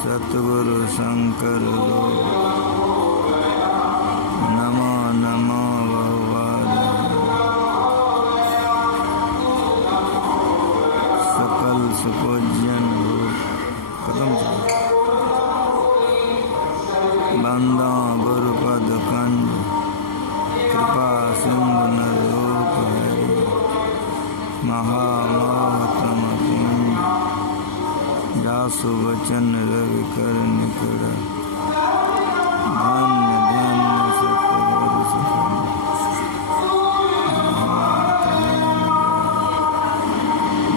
सतगुरु शंकर नमो नमो भगवान सकल सुपूज्यन खत्म बंदा गुरुपद कंज कृपा सिंधु नरूप हरि महामोहतम कुंज जासु वचन रवि कर निकट धन्य धन्य सतगुरु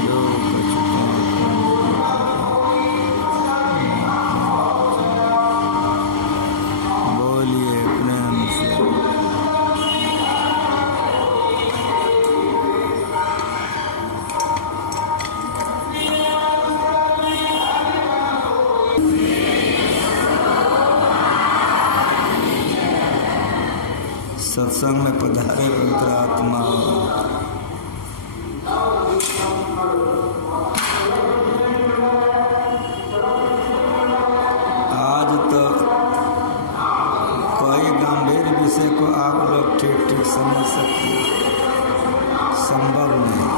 जो कछु बोलिए प्रेम से सत्संग में पधारे पवित्र आत्मा आज तो कोई गंभीर विषय को आप लोग ठीक ठीक समझ सकते हैं, संभव नहीं।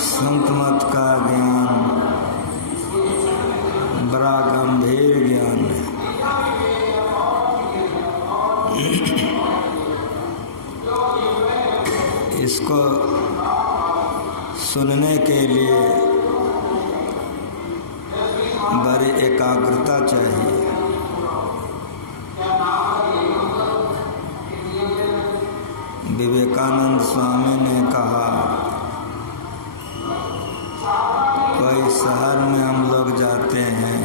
संत मत का ज्ञान बड़ा गंभीर ज्ञान है। इसको सुनने के लिए बड़ी एकाग्रता चाहिए। विवेकानंद स्वामी ने कहा, कोई शहर में हम लोग जाते हैं,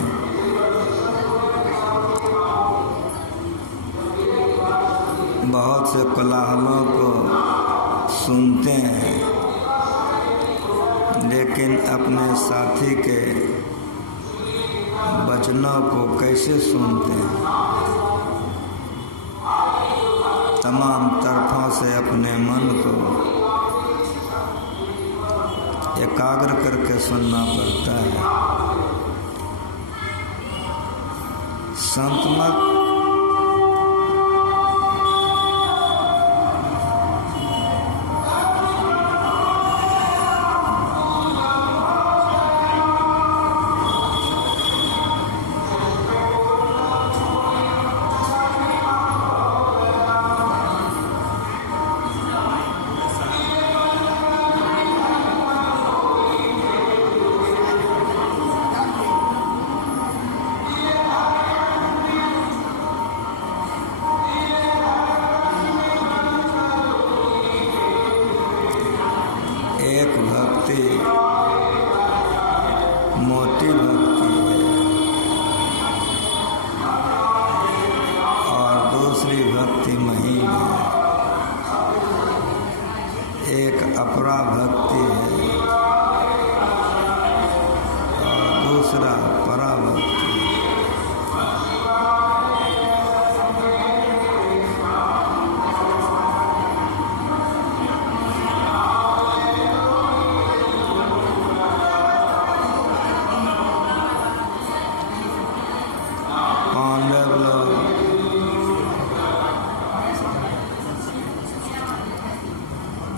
बहुत से कोलाहलों को सुनते हैं, लेकिन अपने साथी के वचनों को कैसे सुनते हैं? तमाम तरफों से अपने मन को एकाग्र करके सुनना पड़ता है। संत मत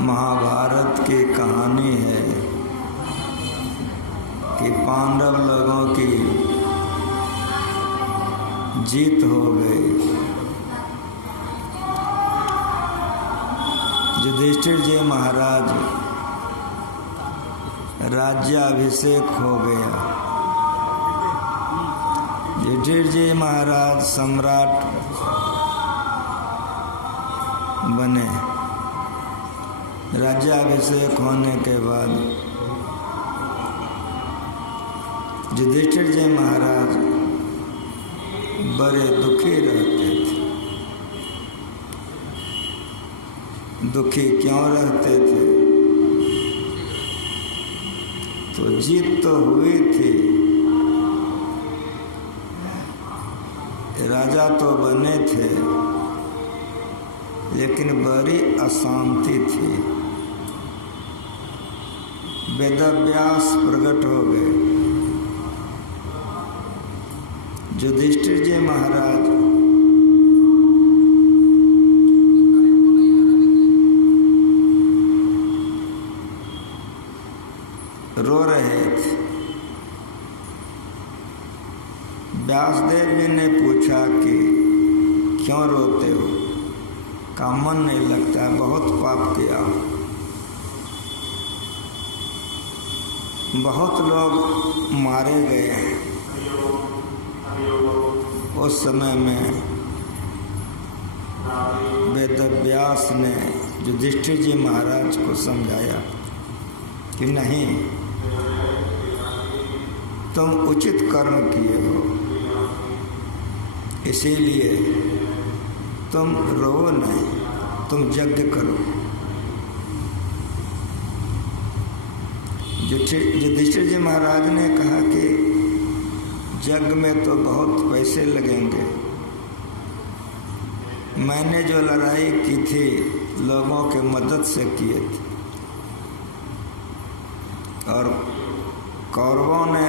महाभारत की कहानी है कि पांडव लोगों की जीत हो गई। युधिष्ठिर जी महाराज राज्याभिषेक हो गया। युधिष्ठिर जी महाराज सम्राट बने। राज्याभिषेक होने के बाद युधिष्ठिर जी महाराज बड़े दुखी रहते थे। दुखी क्यों रहते थे? तो जीत तो हुई थी, राजा तो बने थे, लेकिन बड़ी अशांति थी। वेदव्यास प्रकट हो गए। युधिष्ठिर जी महाराज रो रहे थे। व्यासदेव जी ने पूछा कि क्यों रोते हो? का मन नहीं लगता, बहुत पाप किया, बहुत लोग मारे गए हैं। उस समय में वेदव्यास ने युधिष्ठिर जी महाराज को समझाया कि नहीं, तुम उचित कर्म किए हो, इसीलिए तुम रो नहीं, तुम यज्ञ करो। युधिष्ठिर जी महाराज ने कहा कि यज्ञ में तो बहुत पैसे लगेंगे। मैंने जो लड़ाई की थी लोगों के मदद से किए थे, और कौरवों ने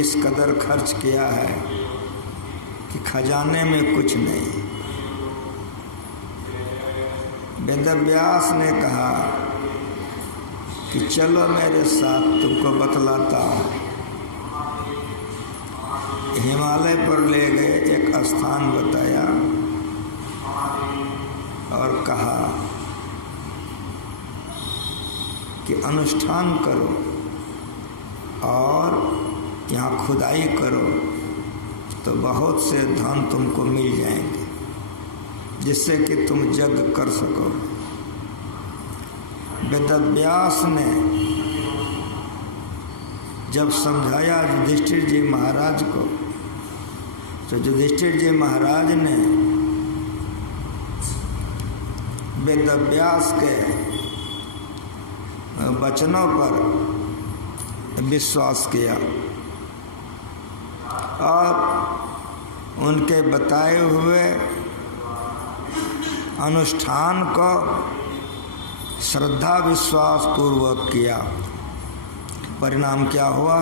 इस कदर खर्च किया है कि खजाने में कुछ नहीं। वेदव्यास ने कहा कि चलो मेरे साथ, तुमको बतलाता हूँ। हिमालय पर ले गए, एक स्थान बताया और कहा कि अनुष्ठान करो और यहाँ खुदाई करो तो बहुत से धन तुमको मिल जाएंगे, जिससे कि तुम यज्ञ कर सको। वेदव्यास ने जब समझाया युधिष्ठिर जी महाराज को, तो युधिष्ठिर जी महाराज ने वेदव्यास के वचनों पर विश्वास किया और उनके बताए हुए अनुष्ठान को श्रद्धा विश्वास पूर्वक किया। परिणाम क्या हुआ?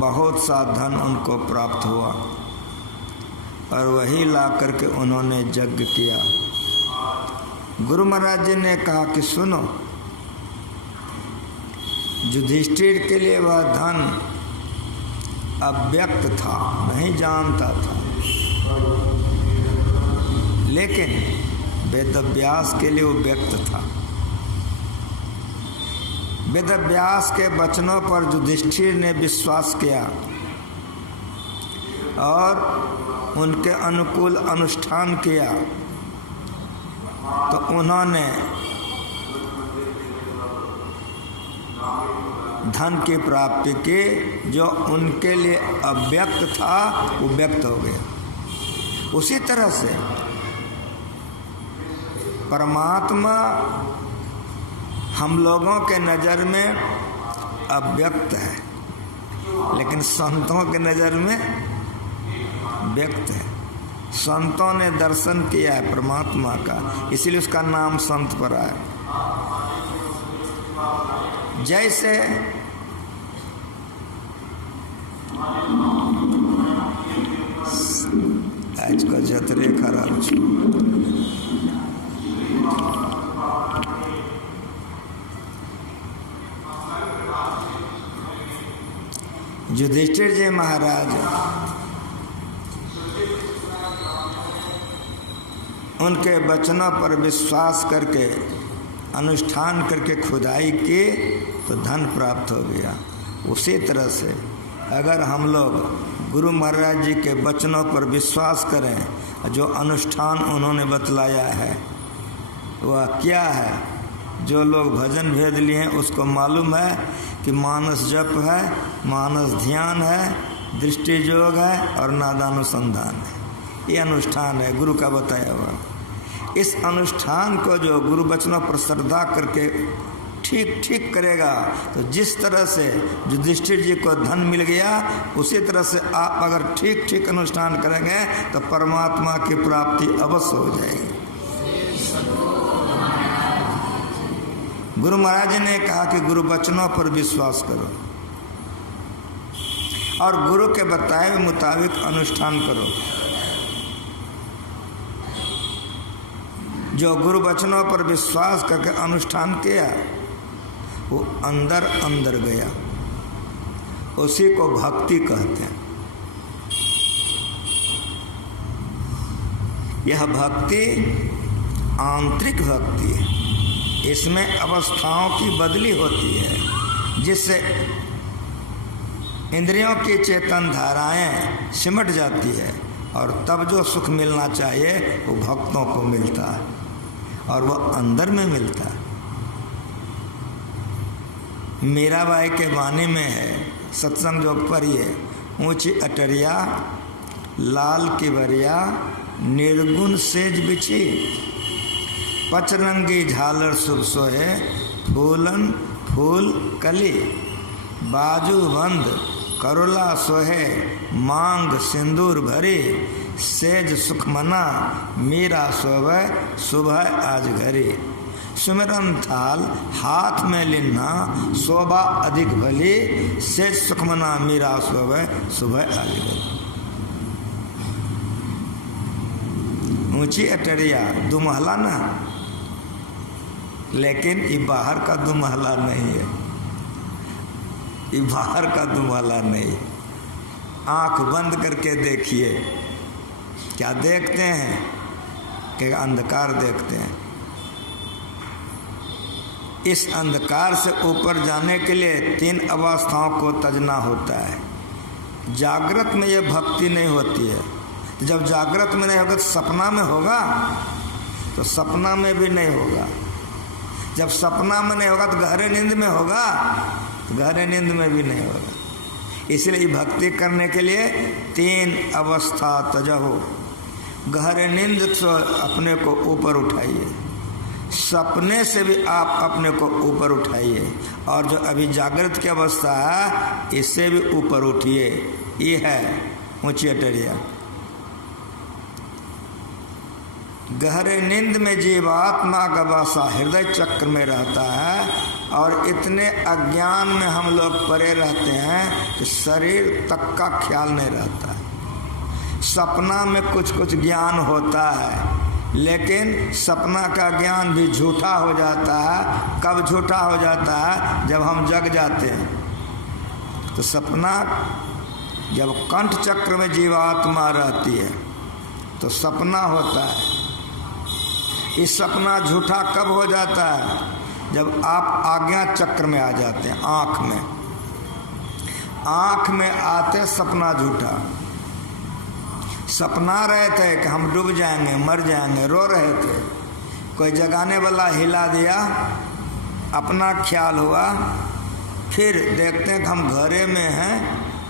बहुत सा धन उनको प्राप्त हुआ और वही ला करके उन्होंने यज्ञ किया। गुरु महाराज जी ने कहा कि सुनो, युधिष्ठिर के लिए वह धन अव्यक्त था, नहीं जानता था, लेकिन वेदव्यास के लिए वो व्यक्त था। वेदव्यास के वचनों पर युधिष्ठिर ने विश्वास किया और उनके अनुकूल अनुष्ठान किया, तो उन्होंने धन की प्राप्ति की। जो उनके लिए अव्यक्त था वो व्यक्त हो गया। उसी तरह से परमात्मा हम लोगों के नज़र में अव्यक्त है, लेकिन संतों के नज़र में व्यक्त है। संतों ने दर्शन किया है परमात्मा का, इसीलिए उसका नाम संत पड़ा है। जैसे आज का जतरे खराब युधिष्ठिर जी महाराज उनके वचनों पर विश्वास करके अनुष्ठान करके खुदाई की तो धन प्राप्त हो गया। उसी तरह से अगर हम लोग गुरु महाराज जी के वचनों पर विश्वास करें, जो अनुष्ठान उन्होंने बतलाया है वह क्या है, जो लोग भजन भेद लिए हैं उसको मालूम है कि मानस जप है, मानस ध्यान है, दृष्टि योग है और नादानुसंधान है। ये अनुष्ठान है गुरु का बताया हुआ। इस अनुष्ठान को जो गुरु वचनों पर श्रद्धा करके ठीक ठीक करेगा तो जिस तरह से युधिष्ठिर जी को धन मिल गया, उसी तरह से आप अगर ठीक ठीक अनुष्ठान करेंगे तो परमात्मा की प्राप्ति अवश्य हो जाएगी। गुरु महाराज जी ने कहा कि गुरु वचनों पर विश्वास करो और गुरु के बताए हुए मुताबिक अनुष्ठान करो। जो गुरु वचनों पर विश्वास करके अनुष्ठान किया वो अंदर अंदर गया, उसी को भक्ति कहते हैं। यह भक्ति आंतरिक भक्ति है। इसमें अवस्थाओं की बदली होती है, जिससे इंद्रियों की चेतन धाराएं सिमट जाती है और तब जो सुख मिलना चाहिए वो भक्तों को मिलता है और वह अंदर में मिलता है। मीराबाई के वाणी में है, सत्संग जोग पढ़िए, ऊंची अटरिया लाल की बरिया निर्गुण सेज बिछी, पचरंगी झालर शुभ सोहे फूलन फूल कली, बाजू बंद करुला सोहे मांग सिंदूर भरी, सेज सुखमना मीरा सोवे सुबह आज घरी, सुमिरन थाल हाथ में लिन्ना शोभा अधिक भली, सेज सुखमना मीरा सोवे सुबह आज घरी। ऊंची अटरिया दुमहला ना, लेकिन ये बाहर का दुमहला नहीं है, ये बाहर का दुमहला नहीं। आंख बंद करके देखिए, क्या देखते हैं कि अंधकार देखते हैं। इस अंधकार से ऊपर जाने के लिए 3 अवस्थाओं को तजना होता है। जागृत में यह भक्ति नहीं होती है, जब जागृत में नहीं होगा तो सपना में होगा, तो सपना में भी नहीं होगा। जब सपना में नहीं होगा तो गहरे नींद में होगा, तो गहरे नींद में भी नहीं होगा। इसलिए भक्ति करने के लिए 3 अवस्था तजहो। गहरे नींद से अपने को ऊपर उठाइए, सपने से भी आप अपने को ऊपर उठाइए, और जो अभी जागृत की अवस्था है इससे भी ऊपर उठिए। ये है ऊंची अटरिया। गहरे नींद में जीवात्मा का वासा हृदय चक्र में रहता है, और इतने अज्ञान में हम लोग पड़े रहते हैं कि शरीर तक का ख्याल नहीं रहता है। सपना में कुछ कुछ ज्ञान होता है, लेकिन सपना का ज्ञान भी झूठा हो जाता है। कब झूठा हो जाता है? जब हम जग जाते हैं। तो सपना जब कंठ चक्र में जीवात्मा रहती है तो सपना होता है। इस सपना झूठा कब हो जाता है? जब आप आज्ञा चक्र में आ जाते हैं। आँख में आते सपना झूठा। सपना रहे थे कि हम डूब जाएंगे, मर जाएंगे, रो रहे थे, कोई जगाने वाला हिला दिया, अपना ख्याल हुआ, फिर देखते हैं कि हम घरे में हैं,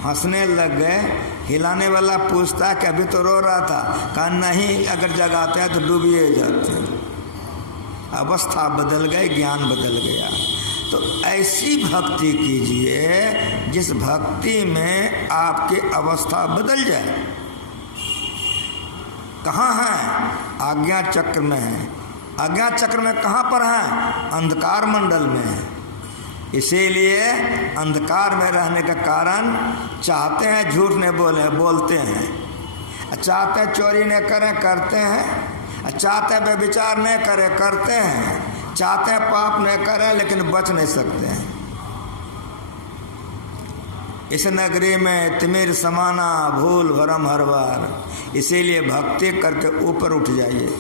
हंसने लग गए। हिलाने वाला पूछता कि अभी तो रो रहा था, कहा नहीं, अगर जगाते हैं तो डूबिए जाते हैं। अवस्था बदल गई, ज्ञान बदल गया। तो ऐसी भक्ति कीजिए जिस भक्ति में आपकी अवस्था बदल जाए। कहाँ है? आज्ञा चक्र में है। आज्ञा चक्र में कहाँ पर है? अंधकार मंडल में है। इसीलिए अंधकार में रहने का कारण चाहते हैं झूठ नहीं बोलते हैं, चाहते हैं चोरी नहीं करें, करते हैं, चाहते हैं व्यभिचार नहीं करें, करते हैं, चाहते हैं पाप नहीं करें, लेकिन बच नहीं सकते हैं। इस नगरी में तिमिर समाना भूल भरम हर बार। इसीलिए भक्ति करके ऊपर उठ जाइए,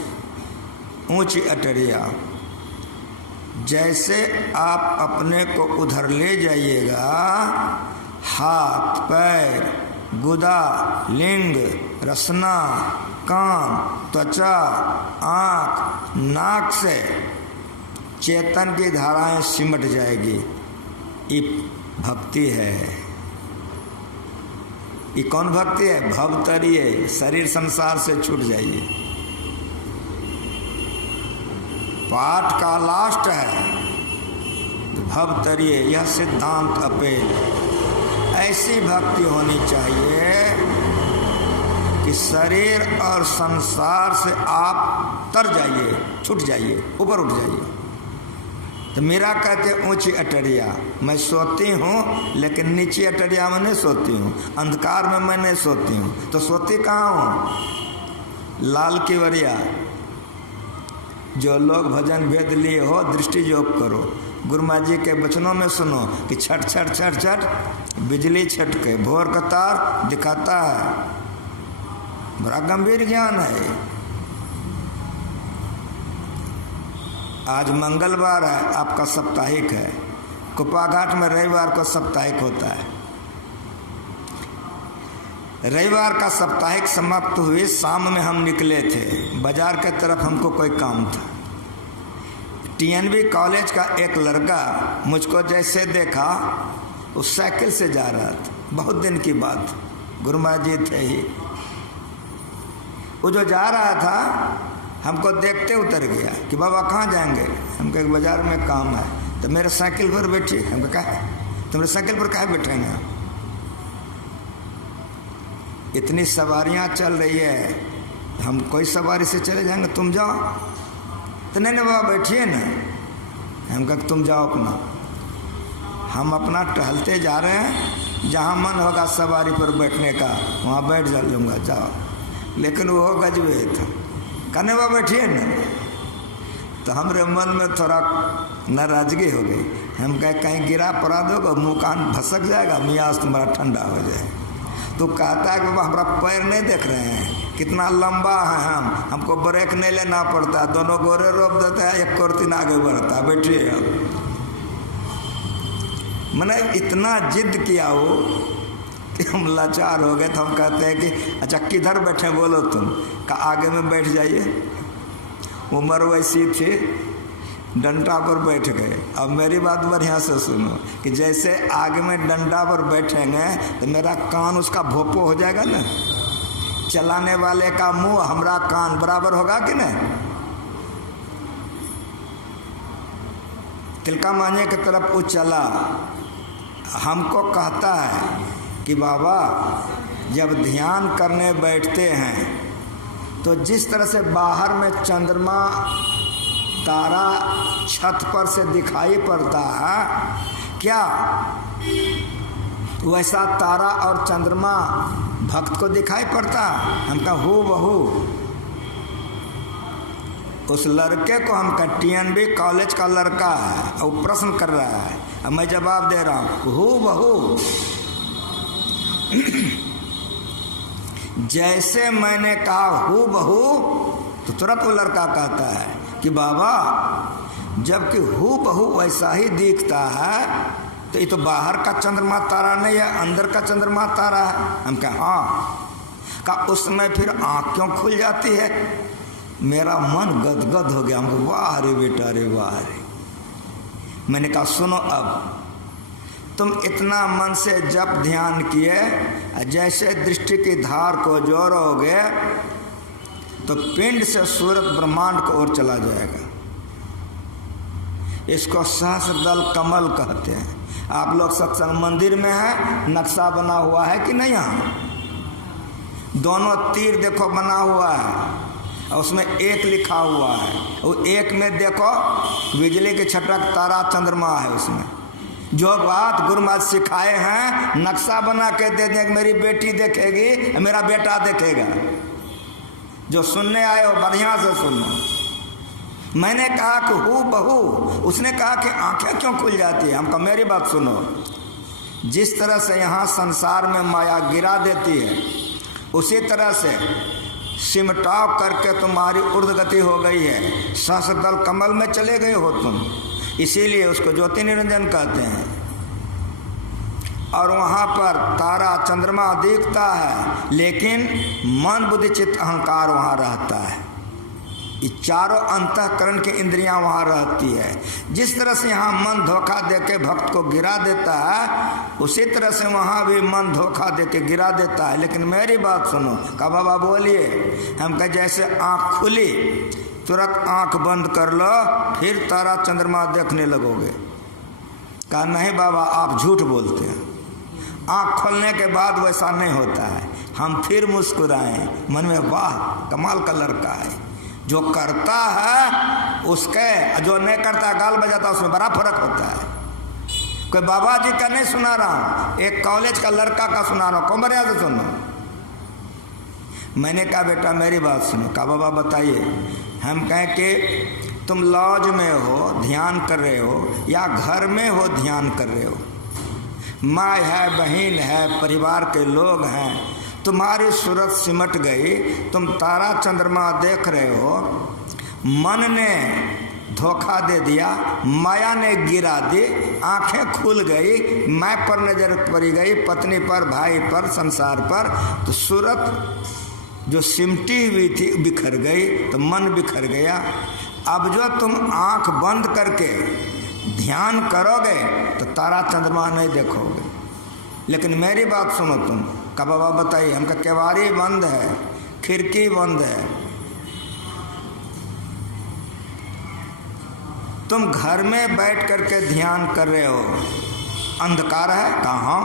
ऊंची अटरिया। जैसे आप अपने को उधर ले जाइएगा, हाथ पैर गुदा लिंग रसना कान त्वचा आँख नाक से चेतन की धाराएं सिमट जाएगी। ये भक्ति है। ये कौन भक्ति है? भवतरिये, शरीर संसार से छूट जाइए। पाठ का लास्ट है भवतरिये, यह सिद्धांत अपेल। ऐसी भक्ति होनी चाहिए कि शरीर और संसार से आप तर जाइए, छूट जाइए, ऊपर उठ जाइए। तो मेरा कहते ऊंची अटरिया। मैं सोती हूँ लेकिन नीची अटरिया में नहीं सोती हूँ, अंधकार में मैं नहीं सोती हूँ। तो सोती कहाँ हूँ? लाल की वरिया। जो लोग भजन भेद लिए हो, दृष्टि योग करो। गुरु महाराज जी के वचनों में सुनो कि छट छट छट छट बिजली छटके, भोर का तार दिखाता है। बड़ा गंभीर ज्ञान है। आज मंगलवार है, आपका साप्ताहिक है। कुप्पाघाट में रविवार को साप्ताहिक होता है। रविवार का साप्ताहिक समाप्त हुए, शाम में हम निकले थे बाजार के तरफ, हमको कोई काम था। टीएनबी कॉलेज का एक लड़का मुझको जैसे देखा, उस साइकिल से जा रहा था। बहुत दिन की बात, गुरु महाराज जी थे ही। वो जो जा रहा था हमको देखते उतर गया कि बाबा कहाँ जाएंगे? हमको एक बाजार में काम है। तो मेरे साइकिल पर बैठिए। हमको कहा तुम्हारे साइकिल पर कहाँ बैठेंगे? इतनी सवारियाँ चल रही है, हम कोई सवारी से चले जाएंगे, तुम जाओ। तो नहीं बाबा बैठिए ना। हम कहा तुम जाओ अपना, हम अपना टहलते जा रहे हैं, जहाँ मन होगा सवारी पर बैठने का वहाँ बैठ जा लूँगा, जाओ। लेकिन वो गजबे था, कहने बाबा बैठिए ना। तो हमारे मन में थोड़ा नाराजगी हो गई। हम कहीं गिरा पड़ा दोगे, मुँह कान भसक जाएगा, मियाज तुम्हारा ठंडा हो जाए। तो कहता है कि बाबा हमारा पैर नहीं देख रहे हैं कितना लंबा है, हमको ब्रेक नहीं लेना पड़ता, दोनों गोरे रोक देता है, एक कुर्तीन आगे बढ़ता है, बैठिए। मैंने इतना जिद किया वो कि हम लाचार हो गए। तो हम कहते हैं कि अच्छा किधर बैठे बोलो तुम? का आगे में बैठ जाइए। उम्र वैसी थी, डंडा पर बैठ गए। अब मेरी बात बढ़िया से सुनो कि जैसे आगे में डंडा पर बैठेंगे तो मेरा कान उसका भोपो हो जाएगा ना। चलाने वाले का मुंह हमारा कान बराबर होगा कि नहीं? तिलका मांझे की तरफ वो चला, हमको कहता है कि बाबा जब ध्यान करने बैठते हैं तो जिस तरह से बाहर में चंद्रमा तारा छत पर से दिखाई पड़ता है, क्या वैसा तारा और चंद्रमा भक्त को दिखाई पड़ता? हम कहा हो बहू। उस लड़के को हम कहा टीएनबी कॉलेज का लड़का है और प्रश्न कर रहा है, अब मैं जवाब दे रहा हूँ हो बहू। जैसे मैंने कहा हो बहू तो तुरंत वो लड़का कहता है कि बाबा जबकि हु बहु वैसा ही दिखता है तो ये तो बाहर का चंद्रमा तारा नहीं है, अंदर का चंद्रमा तारा है। हम कहें हाँ। का उसमें फिर आँख क्यों खुल जाती है? मेरा मन गदगद हो गया। हमको वाह रे बेटा रे वाह रे। मैंने कहा सुनो, अब तुम इतना मन से जप ध्यान किए, जैसे दृष्टि की धार को जोड़ोगे तो पिंड से सूरत ब्रह्मांड को ओर चला जाएगा। इसको सहस्रदल कमल कहते हैं। आप लोग सत्संग मंदिर में है, नक्शा बना हुआ है कि नहीं? यहाँ दोनों तीर देखो बना हुआ है और उसमें एक लिखा हुआ है। वो एक में देखो बिजली की छटक तारा चंद्रमा है। उसमें जो बात गुरु महाराज सिखाए हैं नक्शा बना के दे दें, मेरी बेटी देखेगी, मेरा बेटा देखेगा। जो सुनने आए हो बढ़िया से सुनो। मैंने कहा कि हु बहू, उसने कहा कि आंखें क्यों खुल जाती है? हम कहा मेरी बात सुनो। जिस तरह से यहाँ संसार में माया गिरा देती है, उसी तरह से सिमटाव करके तुम्हारी ऊर्ध्वगति हो गई है, सहस्रदल कमल में चले गए हो तुम, इसीलिए उसको ज्योति निरंजन कहते हैं। और वहाँ पर तारा चंद्रमा दिखता है, लेकिन मन बुद्धि चित्त अहंकार वहाँ रहता है। ये चारों अंतःकरण की इंद्रियां वहाँ रहती है। जिस तरह से यहाँ मन धोखा देके भक्त को गिरा देता है, उसी तरह से वहाँ भी मन धोखा देके गिरा देता है। लेकिन मेरी बात सुनो, का बाबा बोलिए। हम कहे जैसे आँख खुली तुरंत आँख बंद कर लो, फिर तारा चंद्रमा देखने लगोगे। कहा नहीं बाबा आप झूठ बोलते हैं, आँख खोलने के बाद वैसा नहीं होता है। हम फिर मुस्कुराए मन में, वाह कमाल का लड़का है। जो करता है उसके, जो नहीं करता गाल बजाता उसमें बड़ा फर्क होता है। कोई बाबा जी का नहीं सुना रहा हूँ, एक कॉलेज का लड़का का सुना रहा हूँ, कौन मर्यादा सुनो। मैंने कहा बेटा मेरी बात सुनो। कहा बाबा बताइए। हम कहें कि तुम लॉज में हो ध्यान कर रहे हो, या घर में हो ध्यान कर रहे हो, माँ है बहन है परिवार के लोग हैं, तुम्हारी सूरत सिमट गई, तुम तारा चंद्रमा देख रहे हो, मन ने धोखा दे दिया, माया ने गिरा दी, आंखें खुल गई, मैं पर नजर पड़ी गई, पत्नी पर, भाई पर, संसार पर, तो सूरत जो सिमटी हुई थी बिखर गई, तो मन बिखर गया। अब जो तुम आंख बंद करके ध्यान करोगे तो तारा चंद्रमा नहीं देखोगे। लेकिन मेरी बात सुनो तुम। का बाबा बताइए। हमका केवाड़ी बंद है, खिड़की बंद है, तुम घर में बैठ करके ध्यान कर रहे हो, अंधकार है कहाँ।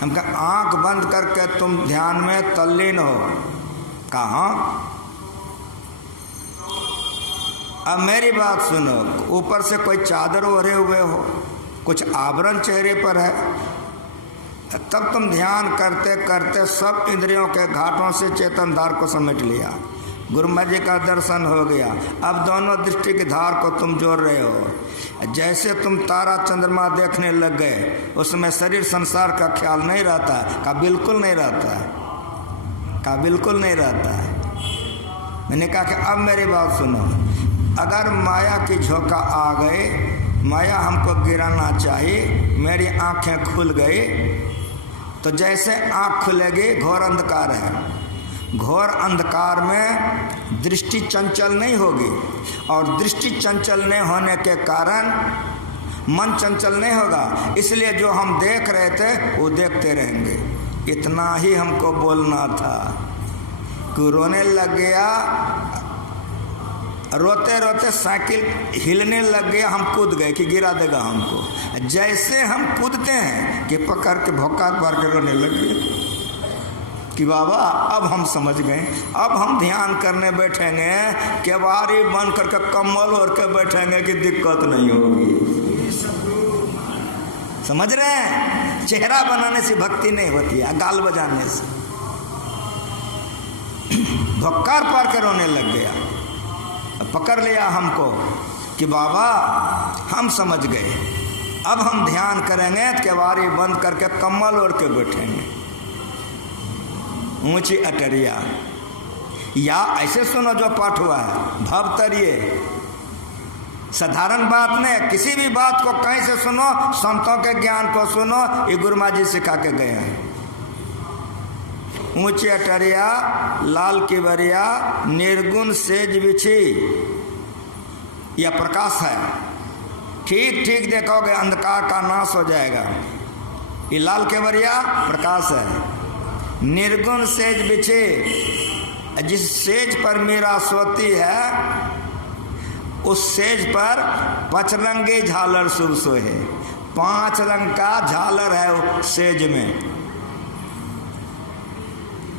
हमका आंख बंद करके तुम ध्यान में तल्लीन हो, कहाँ। अब मेरी बात सुनो, ऊपर से कोई चादर ओढ़े हुए हो, कुछ आवरण चेहरे पर है, तब तुम ध्यान करते करते सब इंद्रियों के घाटों से चेतन धार को समेट लिया, गुरु महाराज जी का दर्शन हो गया। अब दोनों दृष्टि की धार को तुम जोड़ रहे हो। जैसे तुम तारा चंद्रमा देखने लग गए, उसमें शरीर संसार का ख्याल नहीं रहता है। का बिल्कुल नहीं रहता है, का बिल्कुल नहीं रहता है। मैंने कहा कि अब मेरी बात सुनो, अगर माया की झोंका आ गए, माया हमको गिराना चाहिए, मेरी आंखें खुल गई, तो जैसे आँख खुलेगी घोर अंधकार है, घोर अंधकार में दृष्टि चंचल नहीं होगी, और दृष्टि चंचल नहीं होने के कारण मन चंचल नहीं होगा, इसलिए जो हम देख रहे थे वो देखते रहेंगे। इतना ही हमको बोलना था कि रोने लग गया, रोते रोते साइकिल हिलने लग गया, हम कूद गए कि गिरा देगा हमको। जैसे हम कूदते हैं कि पकड़ के भौंका मार के रोने लग गए कि बाबा अब हम समझ गए, अब हम ध्यान करने बैठेंगे, केवाड़ी बंद करके कम्बल ओढ़ के बैठेंगे कि दिक्कत नहीं होगी। समझ रहे हैं? चेहरा बनाने से भक्ति नहीं होती है, गाल बजाने से। भक्कार पार के रोने लग गया, पकड़ लिया हमको कि बाबा हम समझ गए, अब हम ध्यान करेंगे, केवाड़ी बंद करके कम्बल ओढ़ के बैठेंगे, ऊंची अटरिया। या ऐसे सुनो जो पाठ हुआ है, भवतरिये, साधारण बात नहीं, किसी भी बात को कहीं से सुनो, संतों के ज्ञान को सुनो, ये गुरु महाराज जी सिखा के गए हैं। ऊंची अटरिया लाल किवरिया निर्गुण सेज बिछी, यह प्रकाश है। ठीक ठीक देखोगे अंधकार का नाश हो जाएगा। ये लाल केवरिया प्रकाश है। निर्गुण सेज बिछे, जिस सेज पर मीरा सोती है उस सेज पर पचरंगी झालर शुभ सोहे। 5 रंग का झालर है उस सेज में।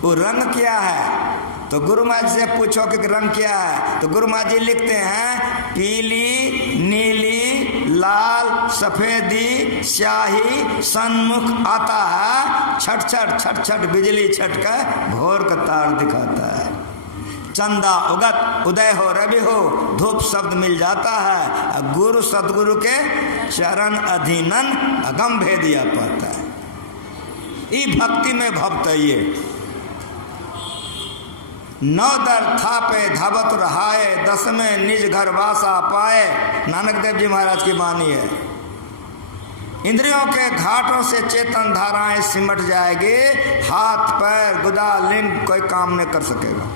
वो रंग क्या है तो गुरु महाराज से पूछो कि रंग क्या है, तो गुरु महाराज जी लिखते हैं पीली, नीली, लाल, सफेदी, स्याही सन्मुख आता है, छट छट छट छट बिजली छटकर भोर का तार दिखाता है। चंदा उगत उदय हो रवि हो, धूप शब्द मिल जाता है, गुरु सदगुरु के चरण अधीनन अगम भेदिया पाता है। ई भक्ति में भवतइये। नौ दर थापे धावत रहाए, 10 में निज घर वासा पाए। नानक देव जी महाराज की वाणी है। इंद्रियों के घाटों से चेतन धाराएं सिमट जाएगी, हाथ पैर गुदा लिंग कोई काम नहीं कर सकेगा।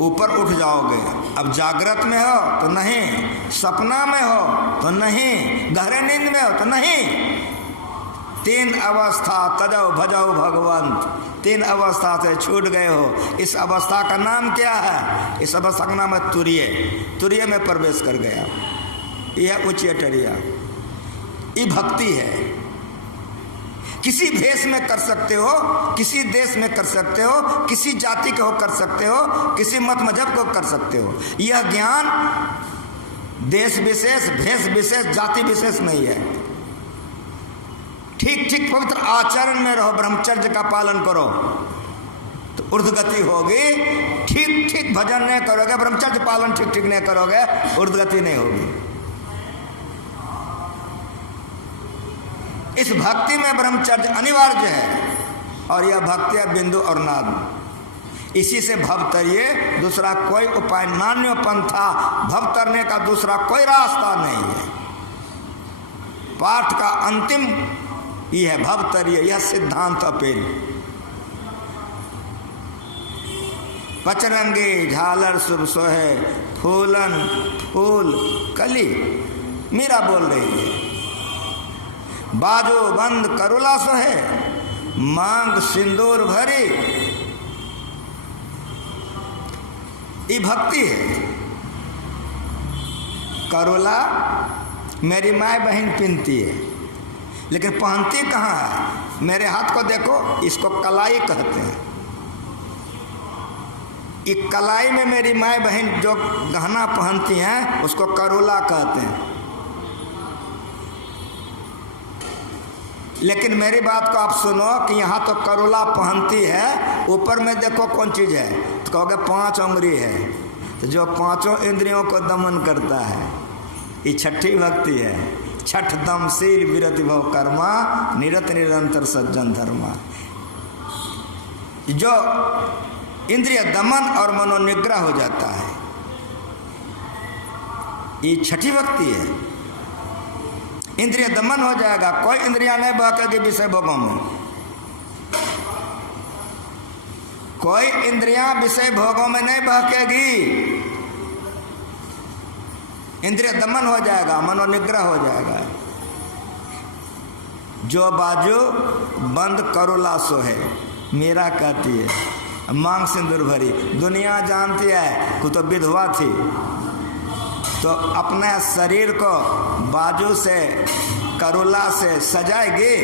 ऊपर उठ जाओगे। अब जागृत में हो तो नहीं, सपना में हो तो नहीं, गहरे नींद में हो तो नहीं। 3 अवस्था तजौ भजौ भगवंत, 3 अवस्था से छूट गए हो। इस अवस्था का नाम क्या है? इस अवस्था का नाम है तुरीय। तुरीय में प्रवेश कर गया, यह उच्चटरिया। ये भक्ति है। किसी भेष में कर सकते हो, किसी देश में कर सकते हो, किसी जाति के हो कर सकते हो, किसी मत मजहब को कर सकते हो। यह ज्ञान देश विशेष, भेष विशेष, जाति विशेष नहीं है। ठीक ठीक पवित्र आचरण में रहो, ब्रह्मचर्य का पालन करो तो ऊर्ध्वगति होगी। ठीक ठीक भजन नहीं करोगे, ब्रह्मचर्य पालन ठीक ठीक नहीं करोगे, ऊर्ध्वगति नहीं होगी। इस भक्ति में ब्रह्मचर्य अनिवार्य है, और यह भक्ति है बिंदु और नाद। इसी से भव तरिए, दूसरा कोई उपाय, नान्यो पंथा, भव तरने का दूसरा कोई रास्ता नहीं है। पाठ का अंतिम यह है भव तरिए, यह सिद्धांत अपेल। पचरंगी झालर शुभ सोहे, फूलन फूल कली। मीरा बोल रही है। बाजो बंद करुला सोहे, मांग सिंदूर भरी। ये भक्ति है। करुला मेरी माँ बहन पहनती है, लेकिन पहनती कहाँ है? मेरे हाथ को देखो, इसको कलाई कहते हैं। इस कलाई में मेरी माँ बहन जो गहना पहनती हैं उसको करुला कहते हैं। लेकिन मेरी बात को आप सुनो कि यहाँ तो करुला पहनती है, ऊपर में देखो कौन चीज़ है, तो कहोगे 5 उंगली है। तो जो 5 इंद्रियों को दमन करता है, ये छठी भक्ति है। छठ दमशील विरति भव कर्मा, निरत निरंतर सज्जन धर्मा। जो इंद्रिय दमन और मनोनिग्रह हो जाता है, ये छठी भक्ति है। इंद्रिय दमन हो जाएगा, कोई इंद्रियां नहीं बहकेगी विषय भोगों में। कोई इंद्रियां विषय भोगों में नहीं बहकेगी। इंद्रिय दमन हो जाएगा, मनोनिग्रह हो जाएगा। जो बाजू बंद करुला सो है, मेरा कहती है, मांग सिंदूर भरी। दुनिया जानती है कि तो विधवा थी, तो अपने शरीर को बाजू से करुला से सजाएगी,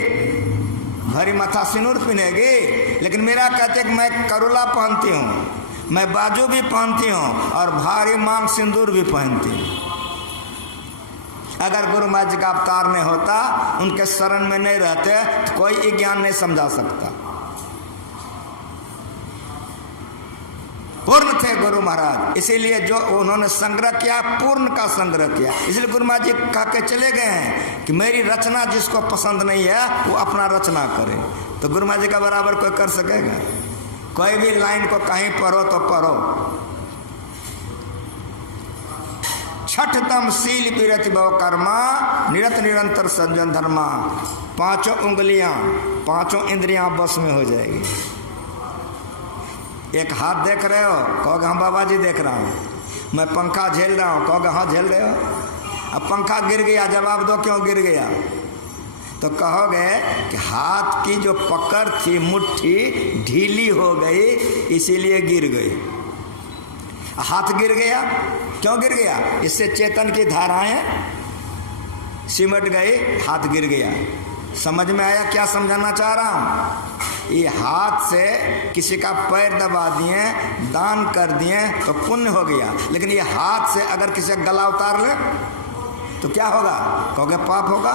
भरी माथा सिंदूर पहनेगी। लेकिन मेरा कहते कि मैं करुला पहनती हूँ, मैं बाजू भी पहनती हूँ और भारी मांग सिंदूर भी पहनती हूँ। अगर गुरु महाराज जी का अवतार नहीं होता, उनके शरण में नहीं रहते, तो कोई ये ज्ञान नहीं समझा सकता। पूर्ण थे गुरु महाराज, इसीलिए जो उन्होंने संग्रह किया, पूर्ण का संग्रह किया। इसलिए गुरु महाराज जी कह के चले गए हैं कि मेरी रचना जिसको पसंद नहीं है वो अपना रचना करे। तो गुरु महाराज जी का बराबर कोई कर सकेगा? कोई भी लाइन को कहीं पढ़ो तो पढ़ो। छठ दमशील विरति भव कर्मा, निरत निरंतर संजन धर्मा। 5 उंगलियां, 5 इंद्रियां बस में हो जाएगी। एक हाथ देख रहे हो, कहोगे हाँ बाबा जी देख रहा हूँ। मैं पंखा झेल रहा हूँ, कहोगे हाँ झेल रहे हो। अब पंखा गिर गया, जवाब दो क्यों गिर गया। तो कहोगे कि हाथ की जो पकड़ थी, मुट्ठी ढीली हो गई, इसीलिए गिर गई। हाथ गिर गया, क्यों गिर गया? इससे चेतन की धाराएं सिमट गई, हाथ गिर गया। समझ में आया क्या समझाना चाह रहा हूँ? ये हाथ से किसी का पैर दबा दिए, दान कर दिए तो पुण्य हो गया। लेकिन ये हाथ से अगर किसी का गला उतार ले तो क्या होगा? कहोगे पाप होगा।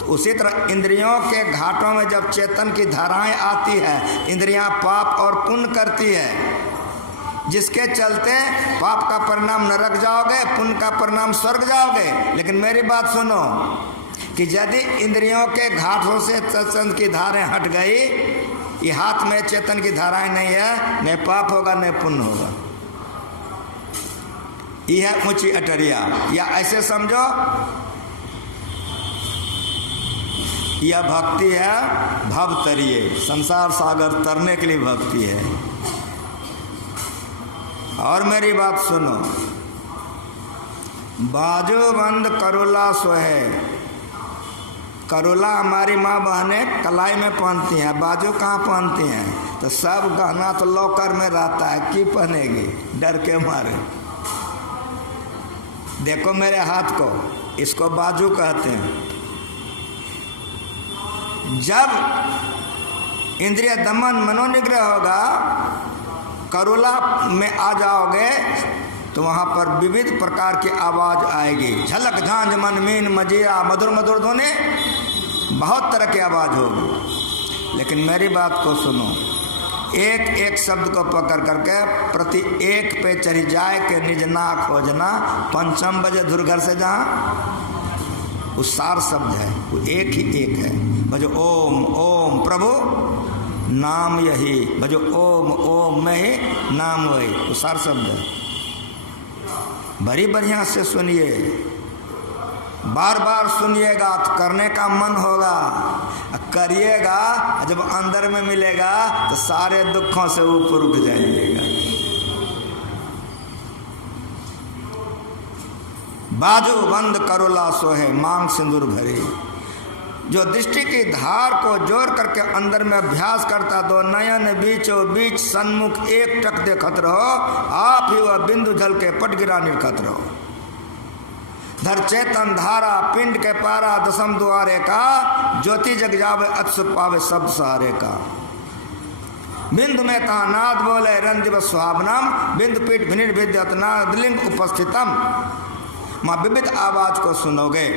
तो उसी तरह इंद्रियों के घाटों में जब चेतन की धाराएं आती है, इंद्रियां पाप और पुण्य करती है, जिसके चलते पाप का परिणाम नरक जाओगे, पुण्य का परिणाम स्वर्ग जाओगे। लेकिन मेरी बात सुनो, कि यदि इंद्रियों के घाटों से सत्संग की धाराएं हट गई, ये हाथ में चेतन की धाराएं नहीं है, न पाप होगा न पुण्य होगा। यह है ऊंची अटरिया। या ऐसे समझो, यह भक्ति है भवतरिये, संसार सागर तरने के लिए भक्ति है। और मेरी बात सुनो, बाजू बंद करोला सोहे। करोला हमारी माँ बहनें कलाई में पहनती हैं, बाजू कहाँ पहनती हैं? तो सब गहना तो लॉकर में रहता है, की पहनेगी डर के मारे। देखो मेरे हाथ को, इसको बाजू कहते हैं। जब इंद्रिय दमन मनोनिग्रह होगा, करोला में आ जाओगे तो वहाँ पर विविध प्रकार की आवाज़ आएगी। झलक झांझ मन मीन मजीरा मधुर मधुर ध्वनि, बहुत तरह की आवाज़ होगी। लेकिन मेरी बात को सुनो, एक एक शब्द को पकड़ करके प्रति एक पे चढ़ी जाए के निज ना खोजना, पंचम बजे धुर घर से जहाँ, वो सार शब्द है, वो एक ही एक है। भजो ओम ओम प्रभु नाम यही, भजो ओम ओम में ही नाम वही, वो सार शब्द है। बड़ी बढ़िया से सुनिए, बार बार सुनिएगा तो करने का मन होगा, करिएगा, जब अंदर में मिलेगा तो सारे दुखों से ऊपर उठ जाइएगा। बाजू बंद करोला सोहे मांग सिंदूर भरी। जो दृष्टि की धार को जोड़ करके अंदर में अभ्यास करता, दो नयन बीचों बीच सन्मुख एक टक देखत रहो, आप ही वह बिंदु जल के पट गिरा निरखत रहो। धर चेतन धारा पिंड के पारा दसम द्वारे का, ज्योति जग जावे अक्षुत पावे शब्द सहारे का। बिंदु में ता नाद बोले रन दिवस सुहावनम, बिंदु पीठ भिनिर विद्यत नाद लिंग उपस्थितम। माँ विविध आवाज को सुनोगे,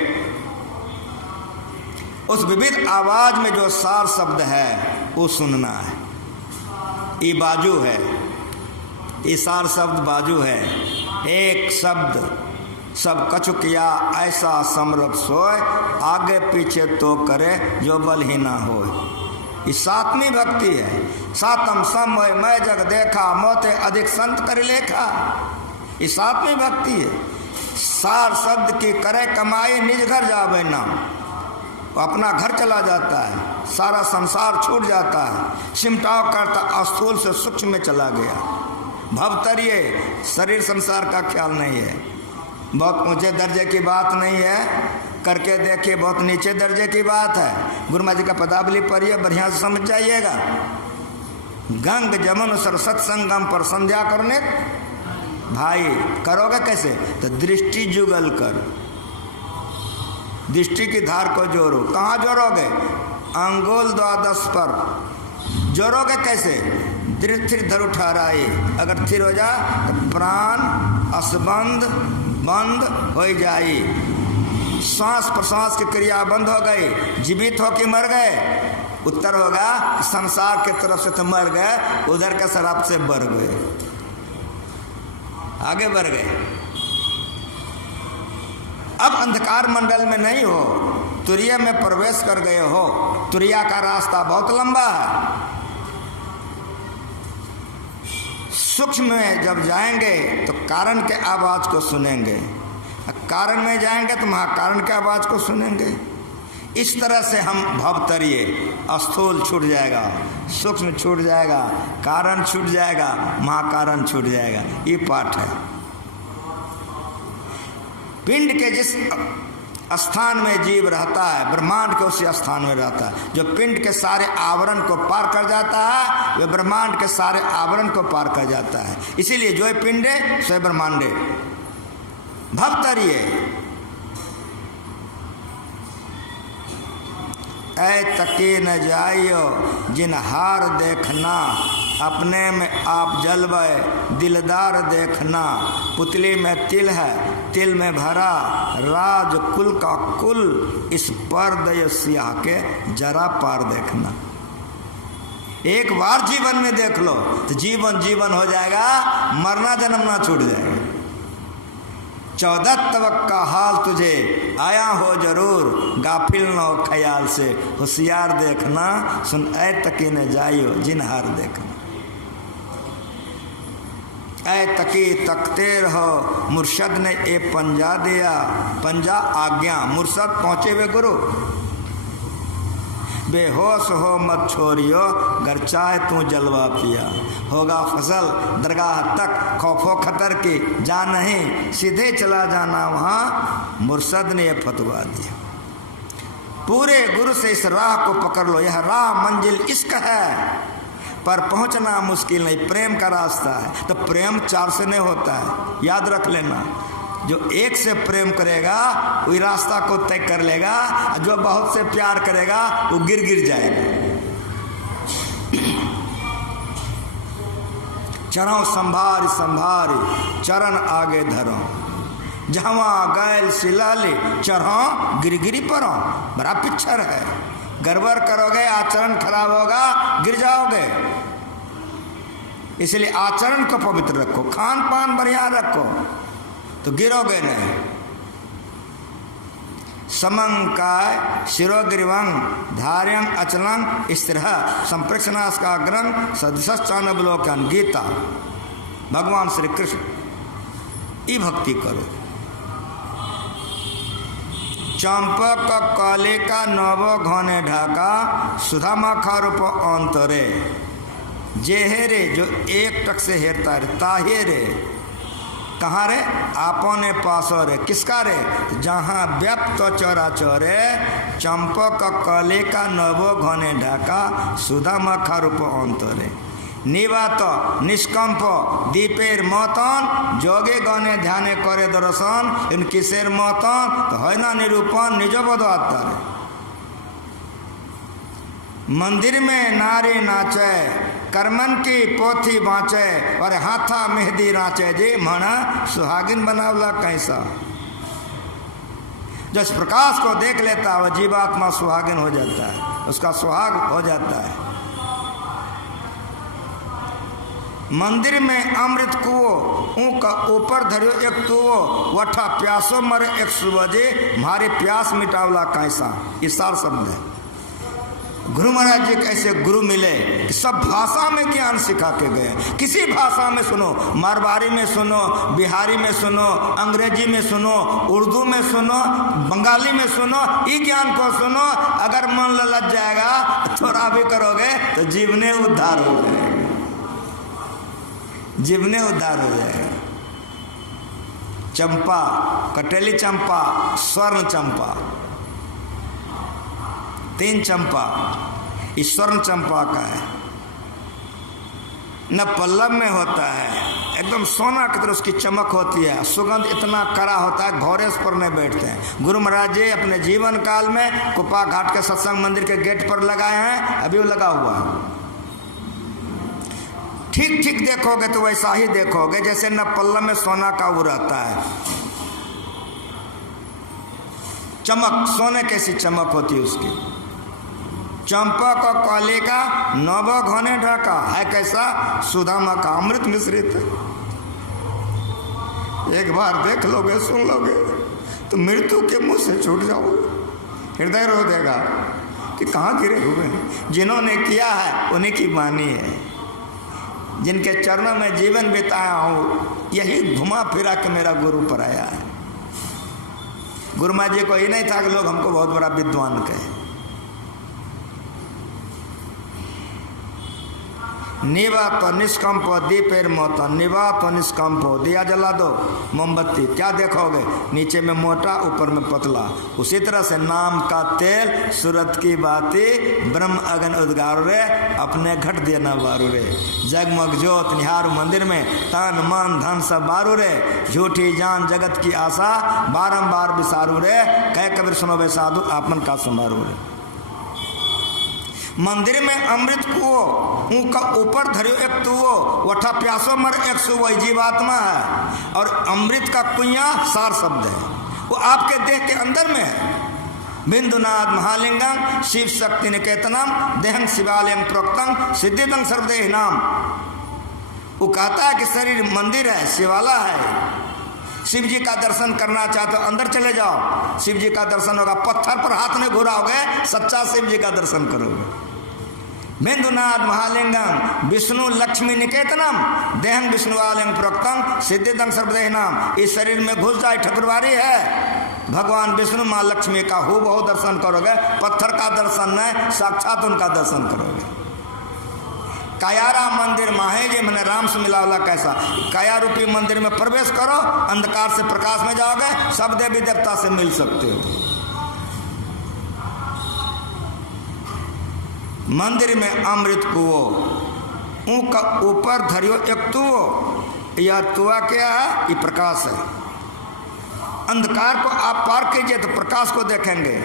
उस विविध आवाज में जो सार शब्द है वो सुनना है। ये बाजू है, ये सार शब्द बाजू है। एक शब्द सब कछु किया ऐसा समरथ सोए, आगे पीछे तो करे जो बल ही ना हो। ये सातवीं भक्ति है। सातम समय मैं जग देखा, मोते अधिक संत कर लेखा। ये सातवीं भक्ति है। सार शब्द की करे कमाई निज घर जावे ना, अपना घर चला जाता है, सारा संसार छूट जाता है, सिमटाव करता स्थूल से सूक्ष्म में चला गया। भवतरिये शरीर संसार का ख्याल नहीं है। बहुत ऊंचे दर्जे की बात नहीं है, करके देखिए बहुत नीचे दर्जे की बात है। गुरु महाराज जी का पदावली पढ़िए, बढ़िया से समझ जाइएगा। गंग जमुन सर सत्संगम पर संध्या करने भाई करोगे कैसे? तो दृष्टि जुगल कर, दृष्टि की धार को जोड़ो। कहाँ जोड़ोगे? अंगुल द्वादश पर जोड़ोगे कैसे? दृढ़ थिर धरु ठहराए, अगर थिर हो जा तो प्राण असबंध बंद हो जाए। श्वास प्रश्वास की क्रिया बंद हो गई, जीवित हो कि मर गए? उत्तर होगा संसार के तरफ से तो मर गए, उधर के शराब से बढ़ गए, आगे बढ़ गए। अब अंधकार मंडल में नहीं हो, तुरिया में प्रवेश कर गए हो। तुरिया का रास्ता बहुत लंबा है। सूक्ष्म में जब जाएंगे तो कारण के आवाज को सुनेंगे, कारण में जाएंगे तो महाकारण के आवाज को सुनेंगे। इस तरह से हम भवतरिये, स्थूल छूट जाएगा, सूक्ष्म छूट जाएगा, कारण छूट जाएगा, महाकारण छूट जाएगा। ये पाठ है। पिंड के जिस स्थान में जीव रहता है, ब्रह्मांड के उसी स्थान में रहता है। जो पिंड के सारे आवरण को पार कर जाता है, वह ब्रह्मांड के सारे आवरण को पार कर जाता है। इसीलिए जो पिंडे सो ब्रह्मांडे। भवतरिये ऐ तकी न जाइयो जिन हार देखना, अपने में आप जलवे दिलदार देखना। पुतली में तिल है, तिल में भरा राज कुल का कुल, इस पर्दय सिया के जरा पार देखना। एक बार जीवन में देख लो तो जीवन जीवन हो जाएगा, मरना जन्मना छूट जाएगा। 14 तवक का हाल तुझे आया हो जरूर, गाफिल न हो ख्याल से होशियार देखना, सुन ऐ तकी न जाइयो जिनहार देखना। ऐ तकी तकते रहो, मुर्शद ने ए पंजा दिया, पंजा आज्ञा, मुर्शद पहुंचे हुए गुरु। बेहोश हो मत छोड़ियो, घर चाहे तू जलवा पिया, होगा फसल दरगाह तक खौफो खतर की, जा नहीं सीधे चला जाना वहाँ, मुर्शद ने यह फतवा दिया। पूरे गुरु से इस राह को पकड़ लो, यह राह मंजिल इश्क है, पर पहुंचना मुश्किल नहीं, प्रेम का रास्ता है। तो प्रेम 4 से नहीं होता है, याद रख लेना। जो एक से प्रेम करेगा वही रास्ता को तय कर लेगा, जो बहुत से प्यार करेगा वो गिर जाएगा। चरण संभारी संभारी चरण आगे धरो, जहाँ गैल सिलाले चढ़ो गिरगिरी परो, बड़ा पिक्चर है। गड़बड़ करोगे आचरण खराब होगा, गिर जाओगे। इसलिए आचरण को पवित्र रखो, खान पान बढ़िया रखो तो गिरोगे नहीं। समंकाय शिरोग्रीवं धार्यं अचलं स्थिरः संप्रेक्षणास्काग्रं सदसश्चानवलोकन। गीता भगवान श्री कृष्ण। ई भक्ति करो। चंपक काले का नव घने ढाका, सुधा माखा रूप अंतरे, जेहेरे जो एक टक से हेरता रे, ताहे रे कहाँ रे, आपने पासो रे, किसका रे, जहाँ व्याप्त चराचरे, चंपक कले का नवो घने ढाका, सुधा माखा रूप अंतरे, निवात निष्कंप दीपेर मतन, जोगे गणे ध्याने करे दर्शन, इन किसेर मतन तो है ना निरूपण निज बोध आत्मा। मंदिर में नारी नाचे, कर्मन की पोथी बाँचे, और हाथा मेहंदी नाचे, जी मना सुहागिन बनावला कैसा। जिस प्रकाश को देख लेता वह जीवात्मा सुहागिन हो जाता है, उसका सुहाग हो जाता है। मंदिर में अमृत कुओ ऊका ऊपर धरियो एक तुओ, वठा प्यासो मरे एक सुबजे, मारे प्यास मिटावला कैसा। इशार शब्द है। गुरु महाराज जी कैसे गुरु मिले कि सब भाषा में ज्ञान सिखा के गए। किसी भाषा में सुनो, मारवाड़ी में सुनो, बिहारी में सुनो, अंग्रेजी में सुनो, उर्दू में सुनो, बंगाली में सुनो, ये ज्ञान को सुनो। अगर मन ललच जाएगा थोड़ा भी करोगे तो जीवने उद्धार हो जाएगा, जीवने उद्धार हो जाएगा। चंपा, कटेली चंपा, स्वर्ण चंपा, 3 चंपा, स्वर्ण चंपा का है। न पल्लव में होता है, एकदम सोना की तरह उसकी चमक होती है, सुगंध इतना कड़ा होता है, घोड़े पर नहीं बैठते हैं। गुरु महाराज जी अपने जीवन काल में कुपा घाट के सत्संग मंदिर के गेट पर लगाए हैं, अभी वो लगा हुआ है। ठीक ठीक देखोगे तो वैसा ही देखोगे जैसे न पल्लव में सोना का वो रहता है। चमक, सोने कैसी चमक होती है उसकी। चंपा का काले का नव घने ढाका है कैसा, सुदामा का अमृत मिश्रित। एक बार देख लोगे, सुन लोगे तो मृत्यु के मुंह से छूट जाओगे। हृदय रो देगा कि कहाँ गिरे हुए हैं। जिन्होंने किया है उन्हीं की वाणी है, जिनके चरणों में जीवन बिताया हूँ, यही घुमा फिरा के मेरा गुरु पर आया है। गुरु महाराज जी को ये नहीं था कि लोग हमको बहुत बड़ा विद्वान कहे। निवात निष्कंप दीपेर मत, निवात निष्कंप, दिया जला दो मोमबत्ती, क्या देखोगे, नीचे में मोटा ऊपर में पतला। उसी तरह से नाम का तेल सूरत की बाती, ब्रह्म अगन उद्गार रे, अपने घट देना बारू रे। जगमग ज्योत निहार मंदिर में, तन मन धन सब बारू रे, झूठी जान जगत की आशा बारंबार विसारू रे, कह कबीर सुनो वे साधु आपन का संभारू रे। मंदिर में अमृत कुओ ऊका ऊपर धरियो एक तुओ, वठा प्यासो मर एक सुवो, जीवात्मा है। और अमृत का कुइया सार शब्द है, वो आपके देह के अंदर में है। बिंदुनाथ महालिंगम शिव शक्ति निकेतनम देहं शिवालयं प्रोक्तम सिद्धिदं सर्वदेह नाम। वो कहता है कि शरीर मंदिर है, शिवाला है, शिव जी का दर्शन करना चाहते हो अंदर चले जाओ, शिव जी का दर्शन होगा। पत्थर पर हाथ नहीं घुराओगे, सच्चा शिव जी का दर्शन करोगे। बिंदुनाथ महालिंगम विष्णु लक्ष्मी निकेतनम देहन विष्णुवालिंग प्रोक्तम सिद्धिदं सर्वदेहनाम। इस शरीर में घुस जाए ठकुरबारी है, भगवान विष्णु माँ लक्ष्मी का हो बहु दर्शन करोगे। पत्थर का दर्शन नहीं, साक्षात उनका दर्शन करोगे। कायारा मंदिर माहे जे मैंने राम से मिला वाला कैसा। काया रूपी मंदिर में प्रवेश करो, अंधकार से प्रकाश में जाओगे, सब देवी देवता से मिल सकते हो। मंदिर में अमृत कुओ ऊका ऊपर धरियो एक तुओ। यह तुआ क्या है? ये प्रकाश है। अंधकार को आप पार कीजिए तो प्रकाश को देखेंगे,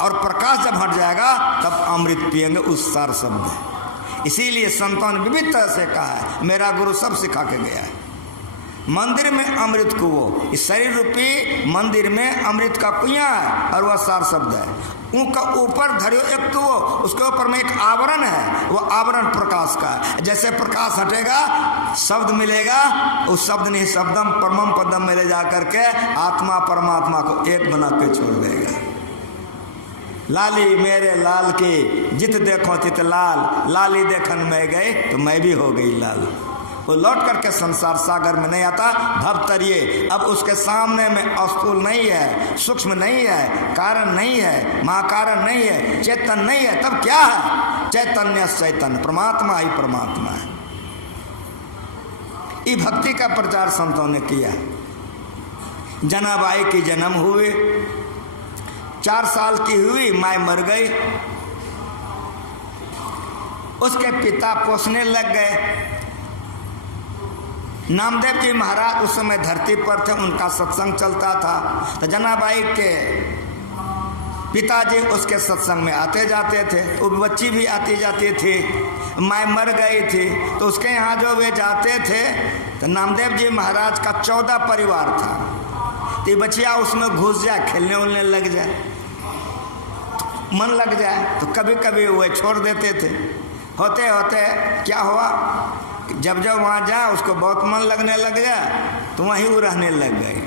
और प्रकाश जब हट जाएगा तब अमृत पिएंगे। उस सार शब्द है। इसीलिए संतों ने विविध तरह से कहा है, मेरा गुरु सब सिखा के गया है। मंदिर में अमृत कुओ, इस शरीर रूपी मंदिर में अमृत का कुआं है, और वह सार शब्द है। उनका ऊपर धरियो एक तो उसके ऊपर में एक आवरण है, वो आवरण प्रकाश का है। जैसे प्रकाश हटेगा शब्द मिलेगा, उस शब्द नहीं शब्दम परमम पदम में ले जा करके आत्मा परमात्मा को एक बना के छोड़ देगा। लाली मेरे लाल की जित देखो तित लाल, लाली देखन में गए तो मैं भी हो गई लाल। वो लौट करके संसार सागर में नहीं आता, भव तरिए। अब उसके सामने में स्थूल नहीं है, सूक्ष्म नहीं है, कारण नहीं है, महाकारण नहीं है, चेतन नहीं है, तब क्या है? चैतन्य चैतन्य, परमात्मा ही परमात्मा है। ये भक्ति का प्रचार संतों ने किया। जनाबाई की जन्म हुए, 4 साल की हुई, माँ मर गई। उसके पिता पोसने लग गए। नामदेव जी महाराज उस समय धरती पर थे, उनका सत्संग चलता था। तो जनाबाई के पिताजी उसके सत्संग में आते जाते थे। वो बच्ची भी आती जाती थी। माँ मर गई थी तो उसके यहाँ जो वे जाते थे, तो नामदेव जी महाराज का 14 परिवार था। तो बच्चिया उसमें घुस जाए, खेलने उलने लग जाए, मन लग जाए, तो कभी कभी वे छोड़ देते थे। होते होते क्या हुआ, जब जब वहाँ जाए उसको बहुत मन लगने लग जाए, तो वहीं वो रहने लग गए।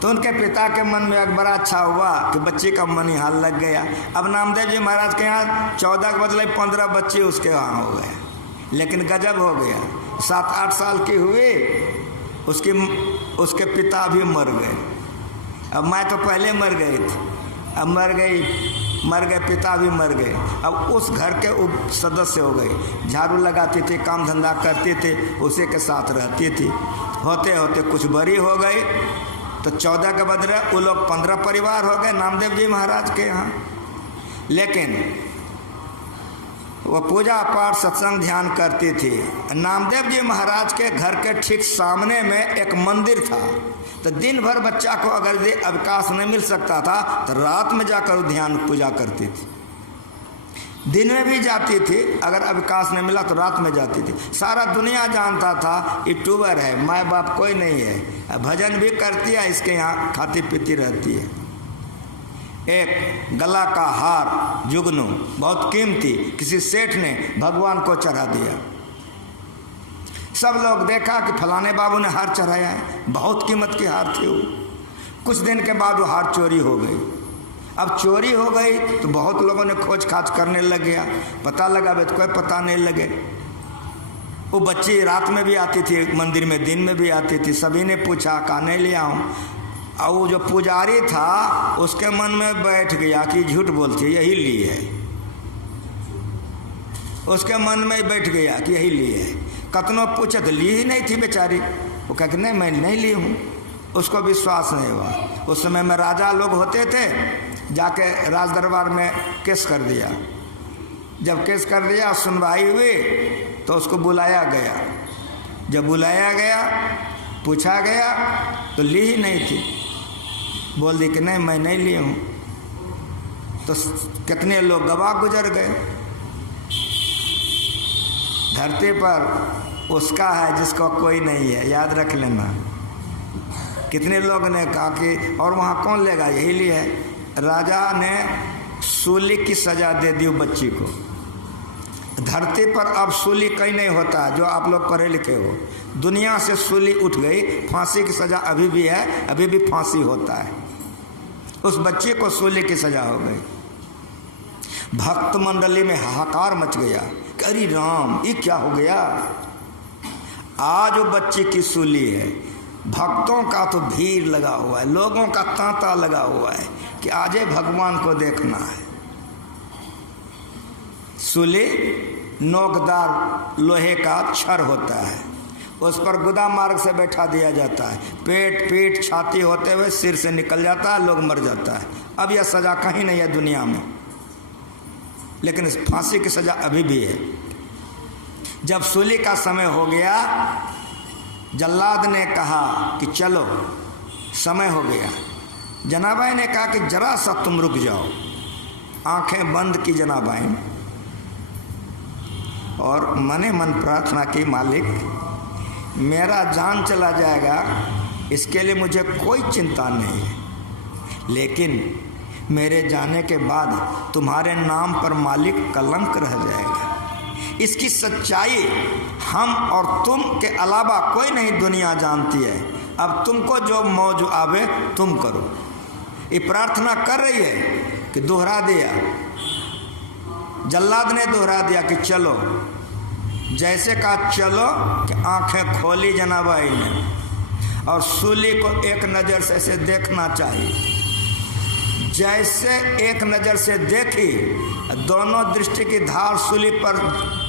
तो उनके पिता के मन में एक बड़ा अच्छा हुआ कि बच्ची का मन ही हाल लग गया। अब नामदेव जी महाराज के यहाँ 14 के बदले 15 बच्चे उसके वहाँ हो गए। लेकिन गजब हो गया, 7-8 साल की हुई, उसके पिता भी मर गए। अब मैं तो पहले मर गई थी, अब मर गए पिता भी मर गए। अब उस घर के उप सदस्य हो गए, झाड़ू लगाती थी, काम धंधा करते थे, उसी के साथ रहती थी। होते होते कुछ बड़ी हो गई, तो 14 के बदले वो लोग 15 परिवार हो गए नामदेव जी महाराज के यहाँ। लेकिन वो पूजा पाठ सत्संग ध्यान करती थी। नामदेव जी महाराज के घर के ठीक सामने में एक मंदिर था। तो दिन भर बच्चा को अगर अवकाश नहीं मिल सकता था तो रात में जाकर ध्यान पूजा करती थी। दिन में भी जाती थी, अगर अवकाश नहीं मिला तो रात में जाती थी। सारा दुनिया जानता था यूट्यूबर है, माँ बाप कोई नहीं है, भजन भी करती है, इसके यहाँ खाती पीती रहती है। एक गला का हार जुगनू बहुत कीमती किसी सेठ ने भगवान को चढ़ा दिया। सब लोग देखा कि फलाने बाबू ने हार चढ़ाया है, बहुत कीमत की हार थी वो। कुछ दिन के बाद वो हार चोरी हो गई। अब चोरी हो गई तो बहुत लोगों ने खोज खाज करने लग गया, पता लगा तो कोई पता नहीं लगे। वो बच्ची रात में भी आती थी मंदिर में, दिन में भी आती थी। सभी ने पूछा, कहा नहीं लिया हूँ। और वो जो पुजारी था उसके मन में बैठ गया कि झूठ बोलती है, यही ली है। उसके मन में बैठ गया कि यही ली है। कतनों पूछे तो ली ही नहीं थी बेचारी। वो कहते नहीं मैं नहीं ली हूँ, उसको विश्वास नहीं हुआ। उस समय में राजा लोग होते थे, जाके राज दरबार में केस कर दिया। जब केस कर दिया, सुनवाई हुई, तो उसको बुलाया गया। जब बुलाया गया, पूछा गया तो ली ही नहीं थी। बोल दी कि नहीं मैं नहीं ली हूँ। तो कितने लोग गवाह गुजर गए। धरती पर उसका है जिसको कोई नहीं है, याद रख लेना। कितने लोग ने कहा कि और वहाँ कौन लेगा, यही लिए है। राजा ने सूली की सजा दे दी बच्ची को। धरती पर अब सूली कहीं नहीं होता। जो आप लोग पढ़े लिखे हो, दुनिया से सूली उठ गई। फांसी की सज़ा अभी भी है, अभी भी फांसी होता है। उस बच्चे को सूली की सज़ा हो गई। भक्त मंडली में हाहाकार मच गया कि अरे राम, ये क्या हो गया। आज वो बच्चे की सूली है। भक्तों का तो भीड़ लगा हुआ है, लोगों का तांता लगा हुआ है कि आज भगवान को देखना है। सूली नोकदार लोहे का छड़ होता है, उस पर गुदा मार्ग से बैठा दिया जाता है। पेट पीठ छाती होते हुए सिर से निकल जाता है, लोग मर जाता है। अब यह सज़ा कहीं नहीं है दुनिया में, लेकिन इस फांसी की सज़ा अभी भी है। जब सूली का समय हो गया, जल्लाद ने कहा कि चलो समय हो गया। जनाबाई ने कहा कि जरा सा तुम रुक जाओ। आंखें बंद की जनाबाई और मने मन प्रार्थना की, मालिक मेरा जान चला जाएगा, इसके लिए मुझे कोई चिंता नहीं है, लेकिन मेरे जाने के बाद तुम्हारे नाम पर मालिक कलंक रह जाएगा। इसकी सच्चाई हम और तुम के अलावा कोई नहीं दुनिया जानती है। अब तुमको जो मौज आवे तुम करो। ये प्रार्थना कर रही है कि दोहरा दिया, जल्लाद ने दोहरा दिया कि चलो। जैसे कहा चलो कि आंखें खोली जनाबाई ने, और सूली को एक नज़र से ऐसे देखना चाहिए। जैसे एक नज़र से देखी, दोनों दृष्टि की धार सूली पर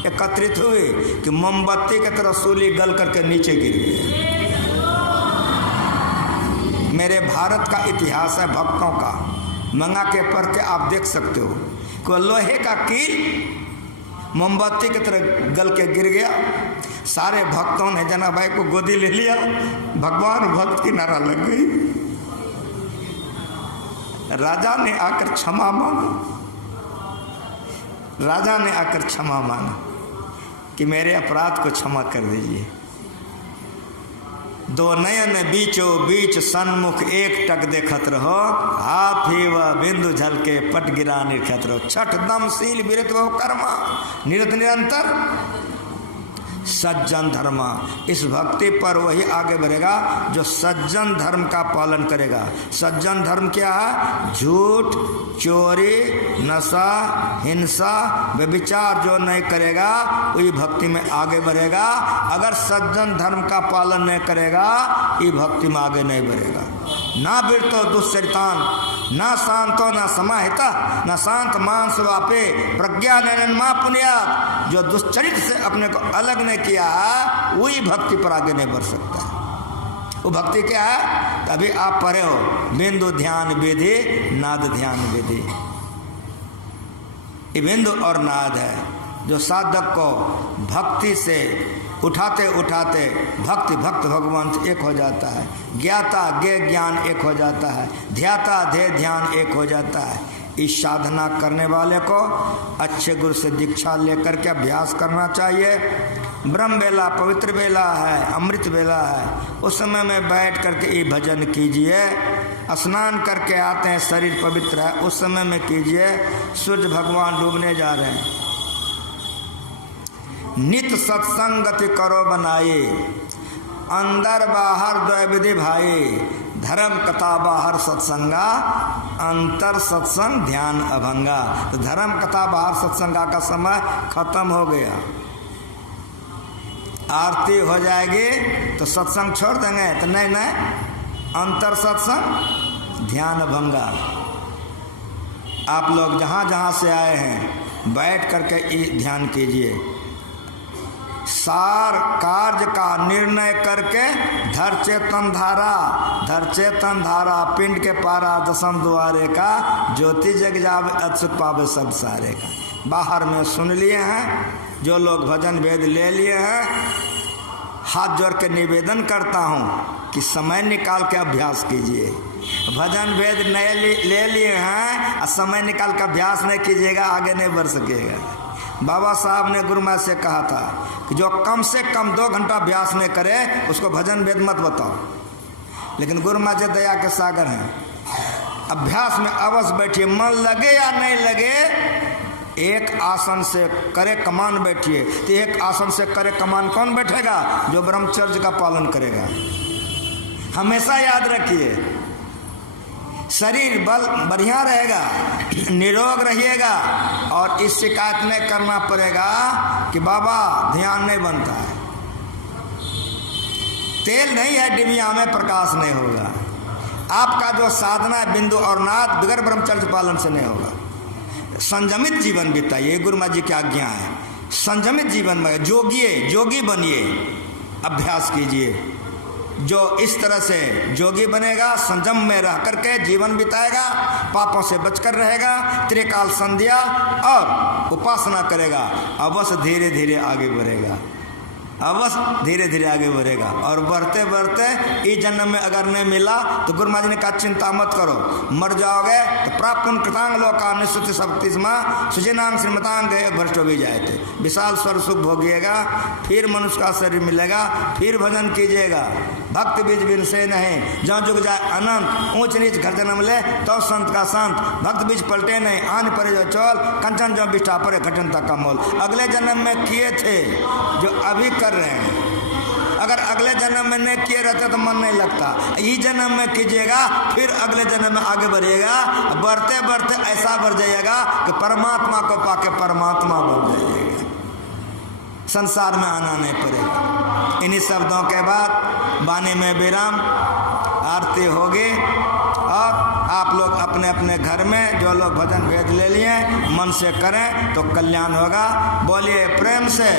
एकत्रित हुई कि मोमबत्ती की तरह सूली गल करके नीचे गिर गई। मेरे भारत का इतिहास है भक्तों का, मंगा के पढ़ के आप देख सकते हो कि लोहे का कील मोमबत्ती की तरह गल के गिर गया। सारे भक्तों ने जनाबाई को गोदी ले लिया। भगवान भक्त की नारा लग गई। राजा ने आकर क्षमा मांगा। राजा ने आकर क्षमा मांगा कि मेरे अपराध को क्षमा कर दीजिए। दो नयन बीचो बीच सन्मुख एक टक देखत रहो, हाथ ही वह बिंदु झलके पट गिरा निरखत रहो। छठ दमशील विरत वो कर्मा, निरत निरंतर सज्जन धर्मा। इस भक्ति पर वही आगे बढ़ेगा जो सज्जन धर्म का पालन करेगा। सज्जन धर्म क्या है? झूठ, चोरी, नशा, हिंसा, व्यभिचार जो नहीं करेगा वही भक्ति में आगे बढ़ेगा। अगर सज्जन धर्म का पालन नहीं करेगा ये भक्ति में आगे नहीं बढ़ेगा। ना बिरतो दुश्चरितान, ना शांतो ना समाहिता, ना शांत मांस वापे, प्रज्ञा नयन माँ पुण्यात। जो दुश्चरित से अपने को अलग नहीं किया है वही भक्ति पर आगे नहीं बढ़ सकता। वो भक्ति क्या है? तभी आप पढ़े हो बिंदु ध्यान विधि, नाद ध्यान विधि। ये बिंदु और नाद है जो साधक को भक्ति से उठाते उठाते भक्ति भक्त भगवान से एक हो जाता है। ज्ञाता ज्ञ ज्ञान एक हो जाता है, ध्याता ध्येय ध्यान एक हो जाता है। इस साधना करने वाले को अच्छे गुरु से दीक्षा लेकर के अभ्यास करना चाहिए। ब्रह्म बेला पवित्र बेला है, अमृत बेला है, उस समय में बैठ करके ये भजन कीजिए। स्नान करके आते हैं, शरीर पवित्र है, उस समय में कीजिए। सूर्य भगवान डूबने जा रहे हैं। नित सत्संगति करो बनाए, अंदर बाहर द्वय विधि भाई। धर्म कथा बाहर सत्संगा, अंतर सत्संग ध्यान अभंगा। तो धर्म कथा बाहर सत्संगा का समय खत्म हो गया। आरती हो जाएगी तो सत्संग छोड़ देंगे? तो नहीं, अंतर सत्संग ध्यान अभंगा। आप लोग जहाँ जहाँ से आए हैं बैठ करके ध्यान कीजिए। सार कार्य का निर्णय करके धर चेतन धारा, धर चेतन धारा, पिंड के पारा दसम द्वारे का, ज्योति जग जावे अच्युत पावे सब सारे का। बाहर में सुन लिए हैं, जो लोग भजन वेद ले लिए हैं, हाथ जोड़ के निवेदन करता हूँ कि समय निकाल के अभ्यास कीजिए। भजन वेद नए ले लिए हैं, समय निकाल के अभ्यास नहीं कीजिएगा आगे नहीं बढ़ सकेगा। बाबा साहब ने गुरु महाराज से कहा था कि जो कम से कम 2 घंटा अभ्यास नहीं करे उसको भजन वेद मत बताओ। लेकिन गुरु महाराज दया के सागर हैं। अभ्यास में अवश्य बैठिए, मन लगे या नहीं लगे एक आसन से करे कमान बैठिए, तो एक आसन से करे कमान कौन बैठेगा? जो ब्रह्मचर्य का पालन करेगा। हमेशा याद रखिए, शरीर बल बढ़िया रहेगा, निरोग रहिएगा, और इस शिकायत नहीं करना पड़ेगा कि बाबा ध्यान नहीं बनता है, तेल नहीं है डिबिया में, प्रकाश नहीं होगा। आपका जो साधना है बिंदु और नाद बगैर ब्रह्मचर्य पालन से नहीं होगा। संयमित जीवन बिताइए, गुरु महाराज जी की आज्ञा है। संयमित जीवन में जोगी बनिए, अभ्यास कीजिए। जो इस तरह से जोगी बनेगा, संयम में रह करके जीवन बिताएगा, पापों से बचकर रहेगा, त्रिकाल संध्या और उपासना करेगा, अवश्य धीरे धीरे आगे बढ़ेगा, अवश्य धीरे धीरे आगे बढ़ेगा। और बढ़ते बढ़ते इस जन्म में अगर नहीं मिला तो गुरु महाराज ने कहा चिंता मत करो, मर जाओगे तो प्राप्त कृतांग लोका निश्चित शक्तिस्मा सुजनांग श्रीमतांग भ्रष्टो भी जाए थे, विशाल स्वर सुख भोगिएगा, फिर मनुष्य का शरीर मिलेगा, फिर भजन कीजिएगा। भक्त बीज बिन से नहीं, जहाँ जुग जाए अनंत, ऊंच नीच घर जन्म ले तो संत का संत, भक्त बीज पलटे नहीं, आन परे जो चौल, कंचन जो बिष्ठा परे घटन तक का मोल। अगले जन्म में किए थे जो अभी कर रहे हैं, अगर अगले जन्म में नहीं किए रहते तो मन नहीं लगता। इस जन्म में कीजिएगा, फिर अगले जन्म में आगे बढ़िएगा, बढ़ते बढ़ते ऐसा बढ़ जाइएगा कि परमात्मा को पाके परमात्मा बन जाइएगा, संसार में आना नहीं पड़ेगा। इन्हीं शब्दों के बाद वाणी में विराम, आरती होगी, और आप लोग अपने अपने घर में जो लोग भजन भेद ले लिए मन से करें तो कल्याण होगा। बोलिए प्रेम से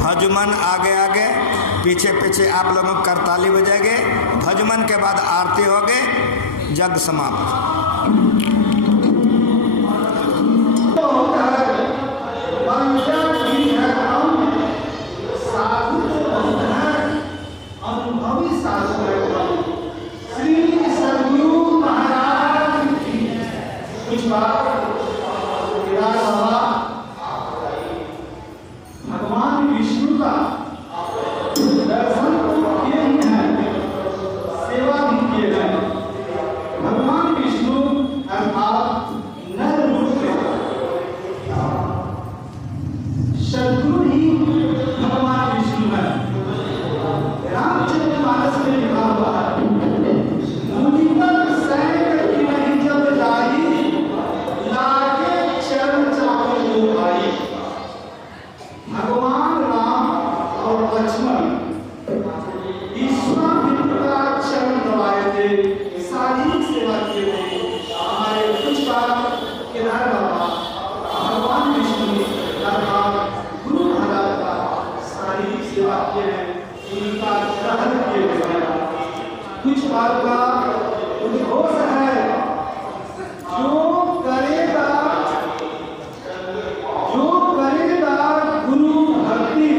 भजमन, आगे आगे पीछे पीछे आप लोगों को करताली बजेंगे। भजमन के बाद आरती होगी, जग समाप्त। भगवान विष्णु का दर्शन किए ही हैं, सेवा भी किए हैं। भगवान विष्णु अर्थात नर रूप शत्रु ही भगवान विष्णु है। रामचरितमानस में लिखा हुआ है, मुनिवर सैन की नहीं जब जाई, लागे चरण चाकर जो भाई। भगवान राम और लक्ष्मण विश्वामित्र का चरण दबाए थे, शारीरिक सेवा किए थे। हमारे कुछ बार केदार बाबा भगवान विष्णु अर्थात गुरु महाराज का शारीरिक सेवा किए हैं, उनका ग्रहण किए हुए हैं। कुछ बार का उद्घोष है, जो करेगा गुरु भक्ति,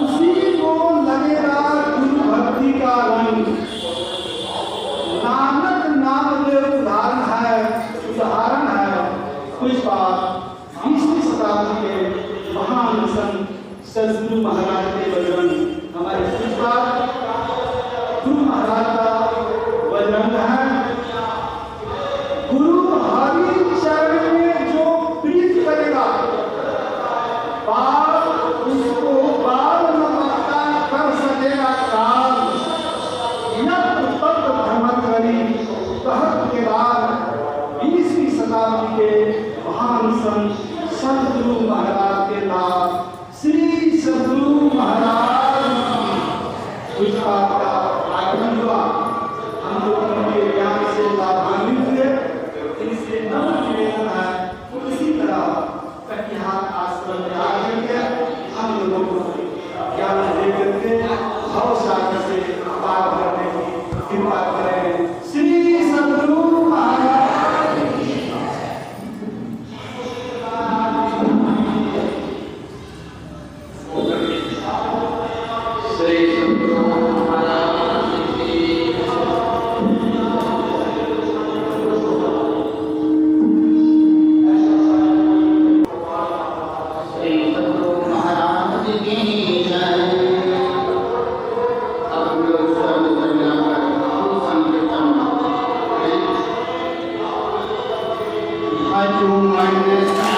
उसी को लगेगा गुरु भक्ति का रंग। नानक नाम के उदाहरण है। कुछ बात 20वीं शताब्दी के महान संत सदगुरु महाराज के वचन, हमारे कुछ बात गुरु महाराज का वचन है। गुरु हरि चरण में जो प्रीत करेगा, बाल उसको बाल न माता कर सकेगा काल। यज्ञ तप धर्म करी कहत के बाद 20वीं शताब्दी के महान संत सदगुरु महाराज के नाम श्री सदगुरु महाराज कुछ बात का आगमन हुआ। हम लोग उनके ज्ञान से लाभान्वित हुए, इनसे नम्र निवेदन है इसी तरह कटिहार आश्रम में आकर हम लोगों को ज्ञान देकर के भाव सागर से पार करने की कृपा करें। श्री सदगुरु महाराज चुमन